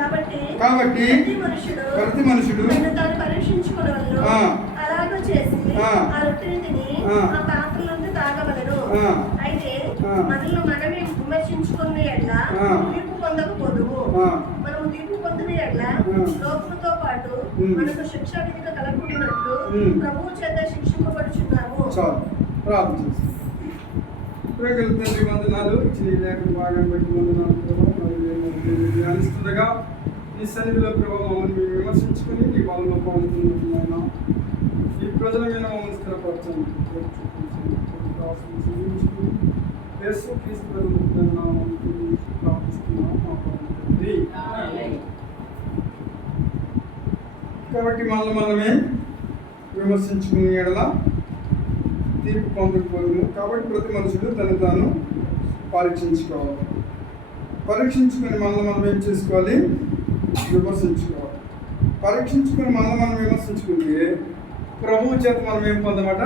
కాబట్టి ప్రతి మనుషుడు ప్రతి మనుషుడు తను తాను పరీక్షించుకోవడం ఆ. అలాగ చేసి ఆ. రొట్టెని తిని ఆ. పాత్ర నుండి తాగవలను. అయితే. మనల్ని మనమే విమర్శించుకున్న ఎడ్ల ఆ. తీర్పు పొందకపోదుము. మనము తీర్పు పొందిన ఎడ్ల ఆ. లోకముతో పాటు. మనకు శిక్ష విధిక కలగకున్నట్లు. ప్రభువు చేత శిక్షింపబడుచున్నాము ప్రార్థన తండ్రి వందనాలు ఇచ్చిన లేఖను బాగా బట్టి వందనాలు ధ్యానిస్తుండగా ఈ సన్నిధిలో ప్రభావం మమ్మల్ని మేము విమర్శించుకొని నీ వాళ్ళలో పాల్గొంటున్నాయినా ఈ ప్రజల మీద మమ్మల్ని స్థిరపరచండి. యేసు క్రీస్తు ప్రార్థిస్తున్నాం మా తండ్రి. కాబట్టి మనల్ని మనమే విమర్శించుకునే ఎడల తీర్పు పొందకపోదుము. కాబట్టి ప్రతి మనుషుడు తను తాను పరీక్షించుకోవాలి. పరీక్షించుకొని మనల్ని మనం ఏం చేసుకోవాలి? విమర్శించుకోవాలి. పరీక్షించుకొని మనల్ని మనం విమర్శించుకుంటే ప్రభువు చేత మనం ఏం పొందమాట?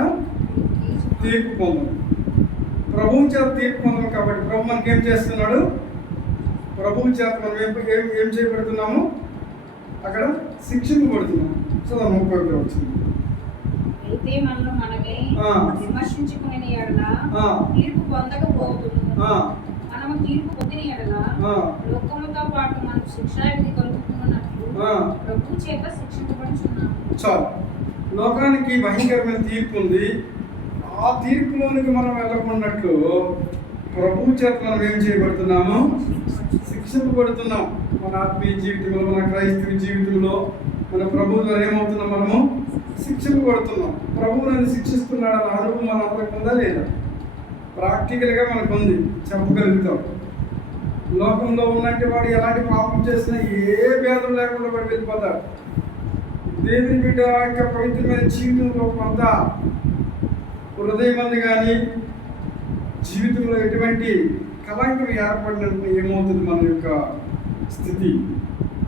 తీర్పు పొందం ప్రభువు చేత తీర్పు పొందం కాబట్టి ప్రభు మనకి ఏం చేస్తున్నాడు? ప్రభువు చేత మనం ఏం ఏం ఏం చేయబడుతున్నాము? అక్కడ శిక్షింపబడుతున్నాం చదువు ముప్పై ఒకటి వచ్చింది అయితే మనలో మనమే ఆ. విమర్శించుకునే. తీర్పు పొందకపోతుంది తీర్పు పొందిన ఎడల లోకముతో పాటు శిక్షా విధి కలుగుతున్నట్లు. ప్రభు చేత శిక్షించబడుచున్నాము చాలు. లోకానికి భయంకరమైన తీర్పు ఉంది. ఆ తీర్పులోనికి మనం వెళ్ళకున్నట్లు ప్రభు చేత మనం ఏం చేయబడుతున్నాము? శిక్షింపబడుతున్నాం. మన ఆత్మీయ జీవితంలో మన క్రైస్తవ జీవితంలో మన ప్రభు ద్వారా ఏమవుతున్నాం మనము? శిక్షింపబడుతున్నాం. ప్రభు నన్ను శిక్షిస్తున్నాడు అన్న అనుభవం మన అందరికి ఉందా లేదా? ప్రాక్టికల్గా మనకు ఉంది చెప్పగలుగుతాం. లోకంలో ఉన్నట్టు వాడు ఎలాంటి పాపం చేసినా ఏ భేదం లేకుండా వాడు వెళ్ళిపోతాడు. దేవుని బిడ్డ యొక్క పవిత్రమైన జీవితంలో కొంత హృదయం కానీ జీవితంలో ఎటువంటి కళాంకం ఏర్పడినట్టు ఏమవుతుంది మన యొక్క స్థితి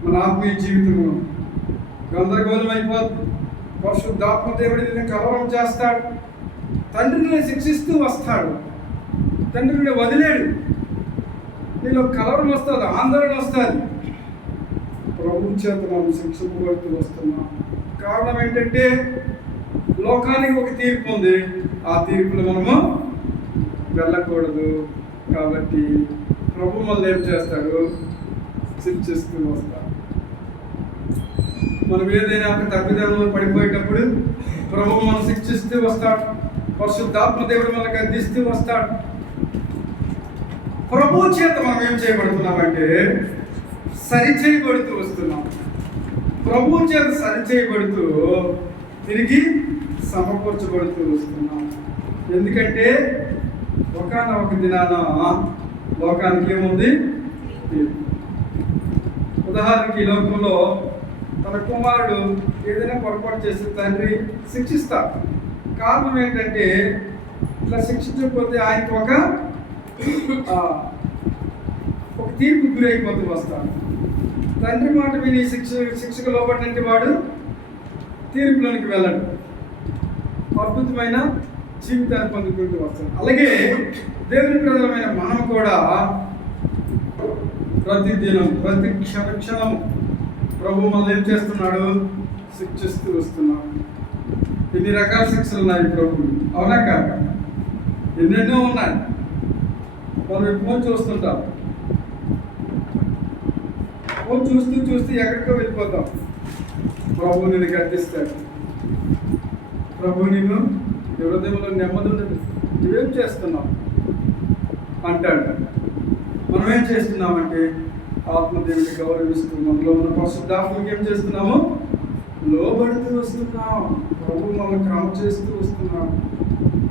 మన ఆత్మీయ జీవితంలో? గందరగోళం అయిపోతుంది. పరిశుద్ధాత్మ దేవుడిని కలవరం చేస్తాడు. తండ్రిని శిక్షిస్తూ వస్తాడు. తండ్రిని వదిలేడు. నీలో కలవరం వస్తుంది ఆందోళన వస్తుంది. ప్రభు చేత మనం శిక్షింపబడుతూ వస్తున్నాం. కారణం ఏంటంటే లోకానికి ఒక తీర్పు ఉంది. ఆ తీర్పులు మనము వెళ్ళకూడదు. కాబట్టి ప్రభు మనల్ని ఏం చేస్తాడు? శిక్షిస్తూ వస్తాడు. మనం ఏదైనా ఒక తప్పిదంలో పడిపోయేటప్పుడు ప్రభు మనం శిక్షిస్తూ వస్తాడు. పరిశుద్ధాత్మ దేవుడు మనకు అందిస్తూ వస్తాడు. ప్రభు చేత మనం ఏం చేయబడుతున్నామంటే సరి చేయబడుతూ వస్తున్నాం. ప్రభు చేత సరి చేయబడుతూ తిరిగి సమకూర్చబడుతూ వస్తున్నాం. ఎందుకంటే ఒకనొక దినాన లోకానికి ఏముంది? ఉదాహరణకి ఈ లోకంలో తన కుమారుడు ఏదైనా పొరపాటు చేస్తే తండ్రి శిక్షిస్తారు కారణం ఏంటంటే ఇట్లా శిక్షించకపోతే ఆయనకు ఒక ఒక తీర్పు గురైపోతూ వస్తాడు తండ్రి మాట విని శిక్ష శిక్షకు లోపడినట్టు వాడు తీర్పులోనికి వెళ్ళడు. అద్భుతమైన జీవితాన్ని పొందుకుంటూ వస్తాడు. అలాగే దేవుని ప్రజలమైన మనం కూడా ప్రతి దినం ప్రతి క్షణ క్షణం ప్రభు మనల్ని ఏం చేస్తున్నాడు? శిక్షిస్తూ వస్తున్నాడు. ఎన్ని రకాల శిక్షలు ఉన్నాయి ప్రభు? అవునా కాక ఎన్నెన్నో ఉన్నాయి. మనం ఈ ఫోన్ చూస్తుంటాం. ఫోన్ చూస్తూ చూస్తూ ఎక్కడికో వెళ్ళిపోతాం. ప్రభు నిన్ను గర్తిస్తాడు ప్రభు నిన్ను హృదయంలో నెమ్మది ఉండదు నువ్వేం చేస్తున్నావు? అంటాడు. మనం ఏం చేస్తున్నామంటే ఆత్మదేవుని గౌరవిస్తూ మనలో ఉన్న పరిశుద్ధాత్మకి ఏం చేస్తున్నాము? లోబడుతూ వస్తున్నాం. ప్రభు మనం క్రమ చేస్తూ వస్తున్నాం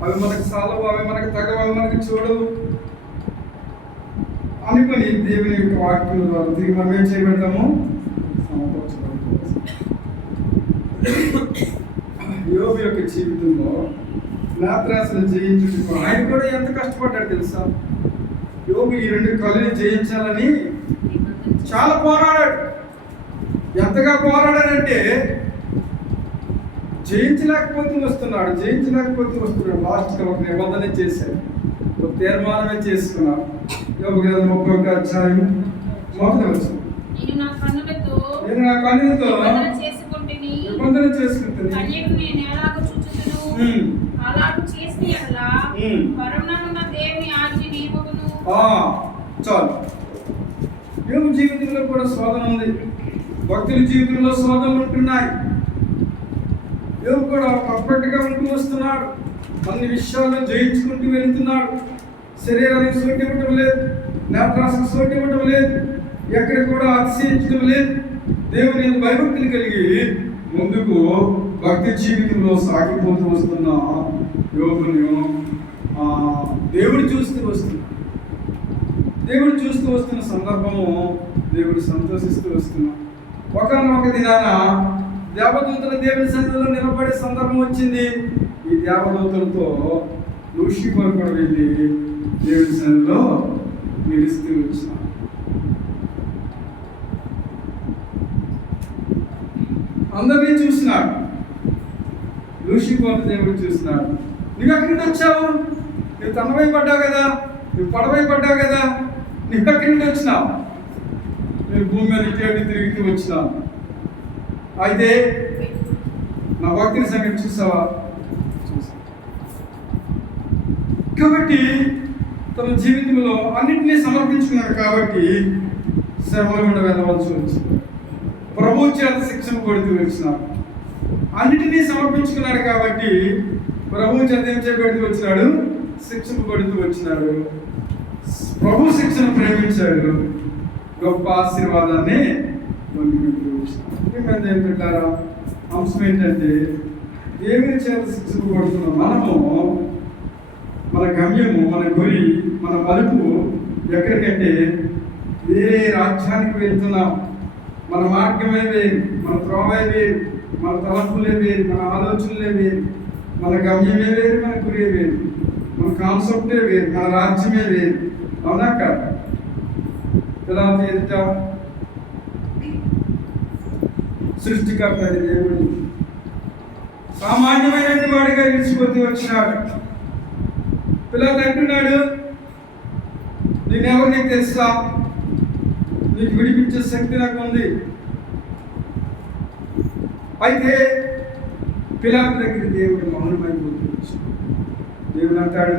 అవి మనకు సాలవు అవి మనకు తగవు అవి మనకు చూడవు. అనుకుని దేవుని యొక్క వాక్యం ద్వారా తిరిగి మనం ఏం చేయబడతాము? యోగు యొక్క జీవితంలో నేత్రాసన జయించు ఆయన కూడా ఎంత కష్టపడ్డాడు తెలుసా? యోగు ఈ రెండు కళ్ళని జయించాలని చాలా పోరాడాడు. ఎంతగా పోరాడాడంటే జయించలేకపోతే వస్తున్నాడు జయించలేకపోతే వస్తున్నాడు. లాస్ట్గా ఒక నిబంధన చేశాడు. ఒక తీర్మానమే చేసుకున్నాడు. యోగ గ్రంథం ముప్పై ఒక అధ్యాయం మొదటి వచ్చింది నేను నా కన్నుల నా కన్నులతో నిబంధన చేసుకుంటుని నిబంధన చేసుకుంటుంది కన్యకు నేను ఎలాగో చూచుచును. ఉమ్. అలాగూ చేసిన ఎడల ఉమ్. పరమనన్న దేవుని ఆజ్ఞ నియమమును ఆ, చాలు. యోగు జీవితంలో కూడా శోధన ఉంది. భక్తుల జీవితంలో శోధనలు ఉంటున్నాయి. యోగు కూడా పర్ఫెక్ట్గా ఉంటూ వస్తున్నాడు. అన్ని విషయాల్లో జయించుకుంటూ వెళ్తున్నాడు. శరీరానికి సోకి ఇవ్వటం లేదు నేత్రానికి సోకి ఇవ్వటం లేదు ఎక్కడ కూడా అతిశయించడం లేదు. దేవుని భయభక్తులు కలిగి ముందుకు భక్తి జీవితంలో సాగిపోతూ వస్తున్న యోగుని దేవుడు చూస్తూ వస్తుంది దేవుడు చూస్తూ వస్తున్న సందర్భము దేవుడు సంతోషిస్తూ వస్తున్నాం. ఒకనొక దినాన దేవదూతల దేవుని సన్నిధిలో నిలబడే సందర్భం వచ్చింది. ఈ దేవదూతలతో ఋషి కూడా వెళ్ళి దేవుని సన్నిధిలో నిలుస్తూ వచ్చినాం. అందరినీ చూసినాడు. లూషిఫర్ దేవుడు చూసినాడు. నువ్వు ఎక్కడి నుండి వచ్చావు? నువ్వు తనవై పడ్డావు కదా? నువ్వు పడవై పడ్డావు కదా? నువ్వు ఎక్కడి నుండి వచ్చినావు? నేను భూమి మీద ఇటు అటు తిరుగుతూ వచ్చినావు అయితే నా భక్తిని సంగతి చూసావా చూసా. కాబట్టి తన జీవితంలో అన్నింటినీ సమర్పించుకున్నాడు కాబట్టి శ్రమల గుండా వెళ్ళవలసి వచ్చింది. ప్రభు చేత శిక్షణ కొడుతూ వచ్చినాడు. అన్నిటినీ సమర్పించుకున్నాడు కాబట్టి ప్రభు చేత ఏం చేపెడుతూ వచ్చినాడు? శిక్షణ కొడుతూ వచ్చినాడు. ప్రభు శిక్షణ ప్రేమించాడు. గొప్ప ఆశీర్వాదాన్ని పొందుకుంటూ వచ్చినాడు. ఏం పెట్టారా? అంశం ఏంటంటే దేవుని చేత శిక్షణ కొడుతున్న మనము మన గమ్యము మన గురి మన మలుపు ఎక్కడికంటే వేరే రాజ్యానికి వెళ్తున్నాం? మన మార్గమేవి మన త్రోవే మన తలంపులే మన ఆలోచనలేవి మన గమ్యమే వేరు మన గురి వేరు మన కాన్సెప్టే వేరు మన రాజ్యమే వేరు అవునా కాదు? ఎలా ఎదుట సృష్టికర్త దేవుడు సామాన్యమైనటువంటి వాడిగా నిలిచిపోతూ వచ్చినాడు. పిల్లలు అంటున్నాడు. నేనెవరు నీకు తెలుసా? నీకు విడిపించే శక్తి నాకు ఉంది అయితే పిల్లల దగ్గర దేవుడు మౌనమైపోతుంది. దేవుడు అంటాడు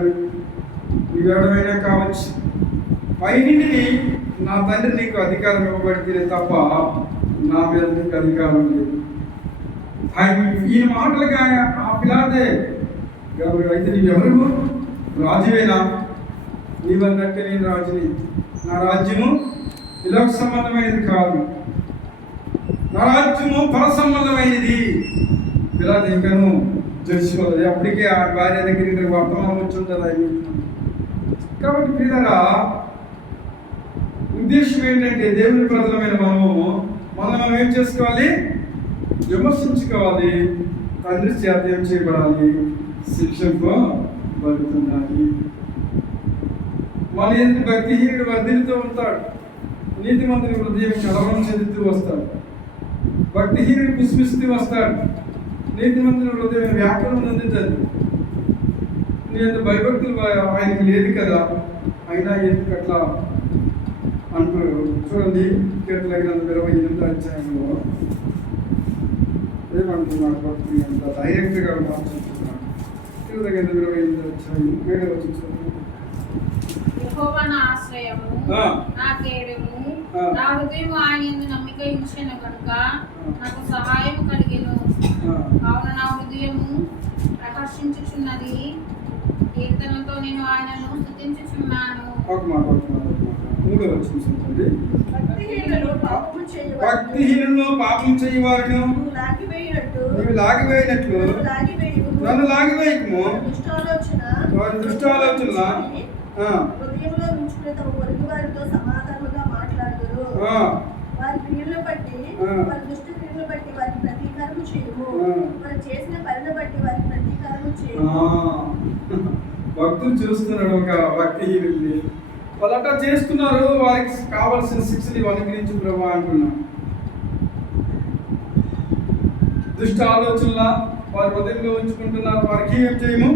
నువ్వెవడమైనా కావచ్చు. పైనింటిని నా తండ్రి నీకు అధికారం ఇవ్వబడితే తప్ప నా మీద నీకు అధికారం లేదు. ఆయన ఈ మాటలుగా ఆ పిల్లాదే ఎవరు అయితే నీవెవరు రాజువేనా? నీవన్నట్టే నేను రాజుని. నా రాజ్యము ఇలోక సంబంధమైనది కాదు. నా రాజ్యము పర సంబంధమైనది ఇలా ఇంకను తెలుసుకోవాలి అప్పటికే ఆ భార్య దగ్గర వర్తమానం వచ్చుంటుంది కాబట్టి పిల్లరా ఉద్దేశం ఏంటంటే దేవుని ప్రజలమైన మనము మనం మనం ఏం చేసుకోవాలి? విమర్శించుకోవాలి. తండ్రి చేత ఏం చేయబడాలి. శిక్షకు బతుకుతుండాలి మన ఎందుకు భక్తిహీనుడు వర్ధిల్లుతూ ఉంటాడు. నీతిమంతుని హృదయం కలవరం చెందుతూ వస్తాడు. భక్తిహీనుడు పుష్పిస్తూ వస్తాడు. నీతిమంతుని హృదయం వ్యాపారం అందించదు నేను భయభక్తులు ఆయనకి లేదు కదా. అయినా ఎందుకు అట్లా అంటారు చూడండి కీర్తన గ్రంథం ఇరవై ఎనిమిది అధ్యాయంలో ఏమంటున్నాడు భక్తులు అంత ధైర్యంగా మార్చుకుంటున్నాడు కీర్తన గ్రంథం ఇరవై ఎనిమిది ఏడవ ఆశ్రయము ఆ. నా కేడము. నా హృదయం ఆయన నమ్మిక కనుక నాకు సహాయం కలిగెను. కావున నా హృదయము ప్రకర్షించుచున్నది కీర్తనతో నేను ఆయనను స్తుతించుచున్నాను ఒక మాట ఒక మాట మూడో వచ్చిన భక్తిహీనులు పాపం చేయవారును. నీవు లాగివేయకు. నన్ను లాగివేయకుము. వారి దుష్టాలోచన? వారి దుష్టాలోచన? ఆ, హృదయంలో ఉంచుకునే తమ పొరుగు వారితో సమాధానంగా మాట్లాడుదురు. ఆ, వారి క్రియలను బట్టి ఆ. వారి దుష్ట క్రియలను బట్టి వారికి ప్రతీకారం చేయము. వారు చేసిన పనిని బట్టి వారికి ప్రతీకారం. చేయము. భక్తులు చూస్తున్నాడు ఒక భక్తిహీనుల్ని. వాళ్ళు అట్లా చేస్తున్నారు వారికి కావాల్సిన శిక్షని అనుగ్రహించు ప్రభా అంటున్నాడు దుష్ట ఆలోచనల వారి హృదయంలో ఉంచుకుంటున్నారు వారికి ఏం చేయము?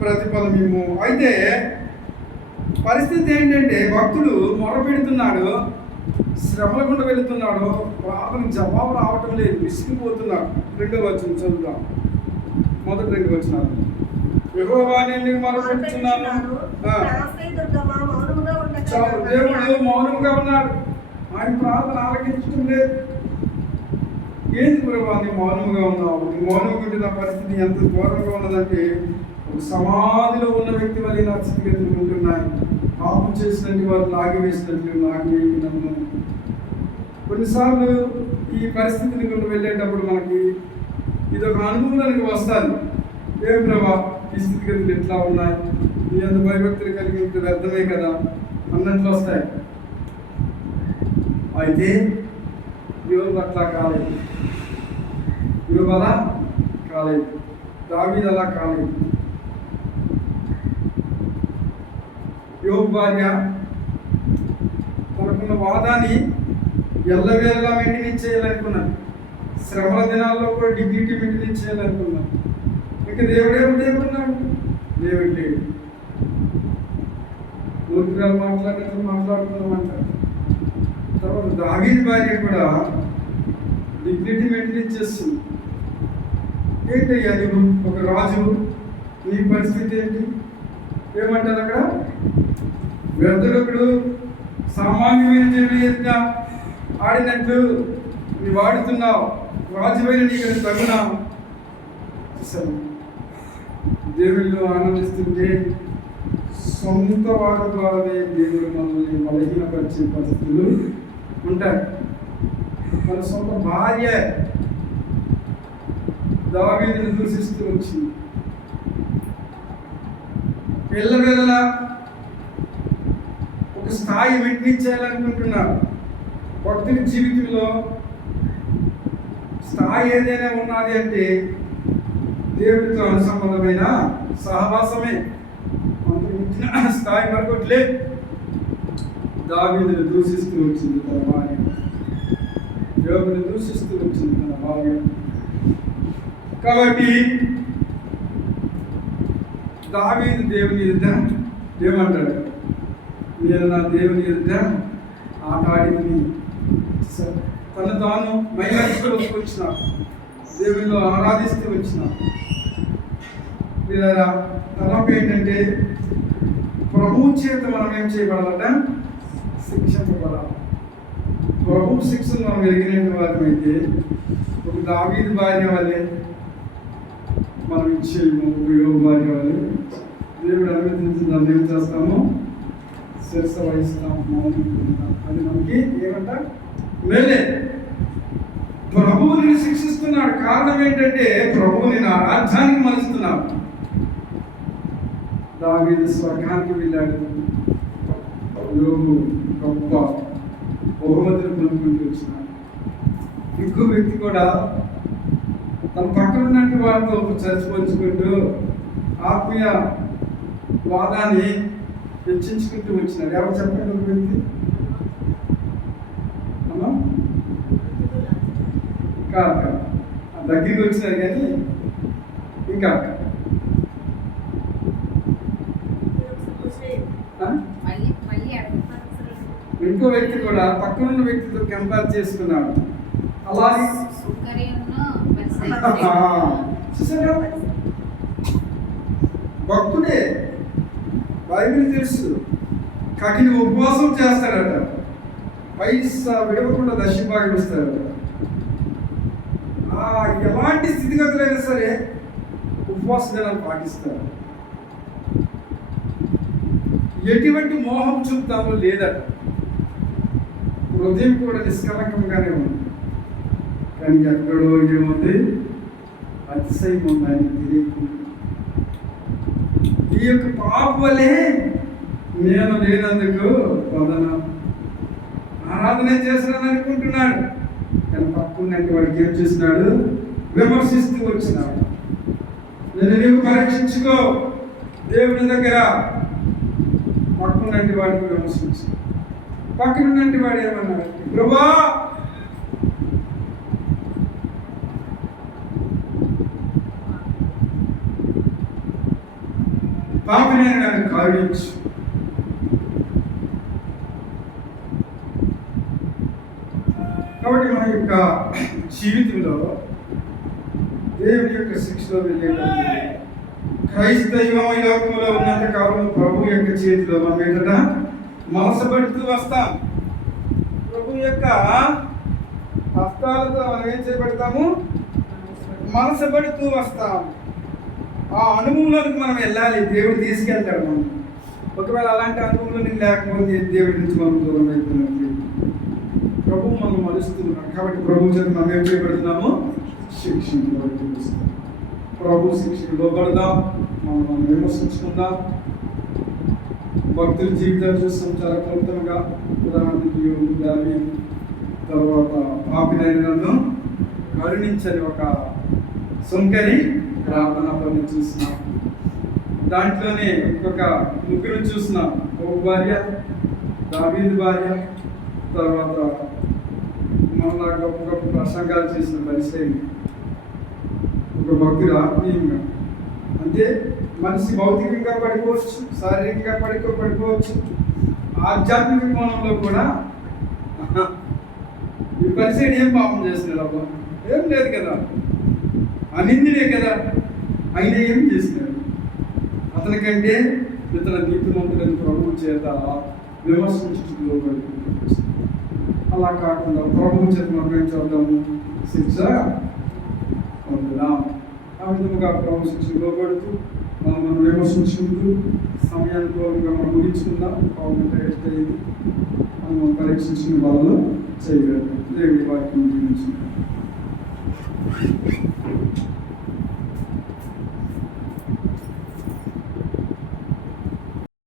ప్రతిఫలం ఇవ్వము. అయితే పరిస్థితి ఏంటంటే భక్తుడు మొరపెడుతున్నాడు శ్రమల గుండా వెళుతున్నాడో ప్రార్థన జవాబు రావటం లేదు విసిగిపోతున్నాడు. రెండో వచ్చిన చదువుదాం. మొదటి రెండు వచ్చినారు చాలు దేవుడు మౌనంగా ఉన్నాడు. ఆయన ప్రార్థన ఆలకించడం లేదు. ఏంది ప్రభా నీ మౌనంగా ఉన్నావు? నీ మౌనంగా ఉంటే నా పరిస్థితి ఎంత ఘోరంగా ఉన్నదంటే ఒక సమాధిలో ఉన్న వ్యక్తి వల్ల నా స్థితిగతులు ఉంటున్నాయి. పాపం చేసినట్టు వారు లాగివేసినట్లు లాగివేయి కొన్నిసార్లు ఈ పరిస్థితిని కొన్ని వెళ్ళేటప్పుడు మనకి ఇది ఒక అనుభవానికి వస్తాను ఏం ప్రభా ఈ స్థితిగతులు ఎట్లా ఉన్నాయి? నీ అంత భయభక్తులు కలిగి ఉంటే వ్యర్థమే కదా? అన్నట్లు వస్తాయి. అయితే యోగు అట్లా కాలేదు. యోగు అలా కాలేదు. దావీద్ అలా కాలేదు. యోగ భార్య తనకున్న వాదాన్ని ఎల్లవేళలా మెయింటైన్ చేయాలనుకున్నాను శ్రమల దినాల్లో కూడా డిగ్రీకి మెయింటైన్ చేయాలనుకున్నాను ఇంకా దేవుడే దేవుడున్నాడు దేవుడు లేడు. మూర్ఖురాలు మాట్లాడినట్లు మాట్లాడుతున్నామంటారు తర్వాత దావీద్ భార్య కూడా డిగ్నిటీ మెయింటైన్ చేస్తుంది ఏంటయ్యా అది ఒక రాజు? నీ పరిస్థితి ఏంటి? ఏమంటారు అక్కడ? వ్యర్థకుడు సామాన్యమైన జీవితం ఎదుట ఆడినట్లు నీ వాడుతున్నావు రాజువైన నీకు తగునా? చూసాను దేవుళ్ళు ఆనందిస్తుంటే సొంత వాడు ద్వారానే దేవుడు మనల్ని బలహీనపరిచే పరిస్థితులు ఉంటాయి. మన సొంత భార్య దావీదును దూషిస్తూ వచ్చింది. పిల్లవేళ ఒక స్థాయి మెట్టించాలనుకుంటున్నారు భక్తుల జీవితంలో స్థాయి ఏదైనా ఉన్నది అంటే దేవుడితో అనుసంబంధమైన సహవాసమే. స్థాయి మరొకట్లే దావీదును దూషిస్తూ వచ్చింది తన భార్య. యోగుని దూషిస్తూ వచ్చింది తన భార్య. కాబట్టి దావీదు దేవుని యుద్ధ ఏమంటాడు? నేను నా దేవుని యుద్ధ ఆట ఆడింది తను తాను మైమరిస్తూ వచ్చిన. దేవునిలో ఆరాధిస్తూ వచ్చిన. వీళ్ళ తలపు ఏంటంటే ప్రభు చేత మనం ఏం చేయబడాలట? శిక్షించబడాలి ప్రభు శిక్షను మనం ఎగిరిన వారమైతే ఒక దావీదు భార్య వల్లే మనం ఇచ్చే ఉపయోగ దేవుడు అనుమతించి దాన్ని ఏం చేస్తాము? శిరస వహిస్తాము అది మనకి ఏమంట? మేలే. ప్రభువుని శిక్షిస్తున్నాడు. కారణం ఏంటంటే ప్రభువు నేను రాజ్యానికి మలుస్తున్నాడు దావీదు స్వర్గానికి వెళ్ళాడు. యోగు గొప్ప బహుమతులు పొందుకుంటూ వచ్చినాడు. ఇంకో వ్యక్తి కూడా తన పక్కన ఉన్నట్టు వారితో చర్చపంచుకుంటూ ఆత్మీయ వాదాన్ని హెచ్చించుకుంటూ వచ్చినాడు ఎవరు చెప్పండి ఒక వ్యక్తి? కాదు కాదు. దగ్గరికి వచ్చినారు కానీ ఇంకా ఇంకో వ్యక్తి కూడా పక్కనున్న వ్యక్తితో కంపేర్ చేసుకున్నాడు. అలాగే. చూసారా? భక్తుడే బైబిల్ తెలుసు. కఠిన ఉపవాసం చేస్తాడట. పైసా విడవకుండా దశభాగం ఇస్తాడట ఆ, ఎలాంటి స్థితిగతులైనా సరే ఉపవాస దినాలు పాటిస్తారు. ఎటువంటి మోహం చూపుతామో లేదట. హృదయం కూడా నిష్కలకంగానే ఉంది. కానీ ఎక్కడో ఏముంది? అతిశయం ఉందని తెలియకుండా. ఈ యొక్క పాప వలే నేను లేనందుకు వదన ఆరాధన చేస్తున్నాను అనుకుంటున్నాడు. కానీ పక్కన్నట్టు వాడికి ఏం చేస్తున్నాడు? విమర్శిస్తూ వచ్చినాడు. నేను నీవు పరీక్షించుకో. దేవుని దగ్గర పక్కన్నట్టు వాడికి విమర్శించు. పక్కనున్నట్టు వాడు ఏమన్నాడు ప్రభా పాపినైన నన్ను కావించు కాబట్టి మన యొక్క జీవితంలో దేవుని యొక్క శిక్షలో వెళ్ళేటప్పుడు క్రైస్తవం ఈ లోకంలో ఉన్నంత కాలం ప్రభు యొక్క చేతిలో మనం ఏంటంట మనసపడుతూ వస్తాం. ప్రభు యొక్క హస్తాలతో మనం ఏం చేపడతాము మనసపడుతూ వస్తాం. ఆ అనుభవంలోనికి మనం వెళ్ళాలి. దేవుడు తీసుకెళ్తాడు మనం. ఒకవేళ అలాంటి అనుభవంలోనికి లేకపోతే దేవుడి నుంచి మనం దూరం అయిపోయినట్లు. ప్రభు మనం మలుస్తున్నాం కాబట్టి ప్రభు చేత మనం ఏం చేయబడుతున్నాము? శిక్షించబడుతుంది ప్రభు శిక్షణ లోబడదాం మనం మనం విమర్శించుకుందాం. భక్తుల జీవితాలు చూస్తాం చాలా క్లుప్తంగా ఉదాహరణకి దాని తర్వాత పాపినైన నన్ను కరుణించని ఒక సుంకరి ప్రార్థన పని చూస్తున్నాం. దాంట్లోనే ఇంకొక ముగ్గురు చూస్తున్నాం. ఒక భార్య దావీదు భార్య తర్వాత మళ్ళా గొప్ప గొప్ప ప్రసంగాలు చేసిన పరిశైలి ఒక భక్తుడు ఆత్మీయంగా. అంటే మనిషి భౌతికంగా పడిపోవచ్చు శారీరకంగా పడిపో పడిపోవచ్చు. ఆధ్యాత్మిక కోణంలో కూడా ఈ పరిచయం ఏం పాపం చేస్తున్నారు అబ్బా? ఏం లేదు కదా? అనిందినే కదా? ఆయన ఏం చేసినాడు అతనికంటే ఇతర నీతిమంతులను ప్రభు చేత విమర్శించుటలో అలా కాకుండా ప్రభు చేత మనం ఏం చేద్దాము శిక్ష పొందుదాం ఆ విధముగా ప్రభు శిక్ష లోబడుతూ మనం మనం విమర్శించుకుంటూ సమయానుకూలంగా మనం ముగించుకుందాం? అవును టెస్ట్ అయ్యింది. మనం పరీక్షించిన వాళ్ళు చేయగలరు దేవుడి వాక్యం జీవించుకుంటాం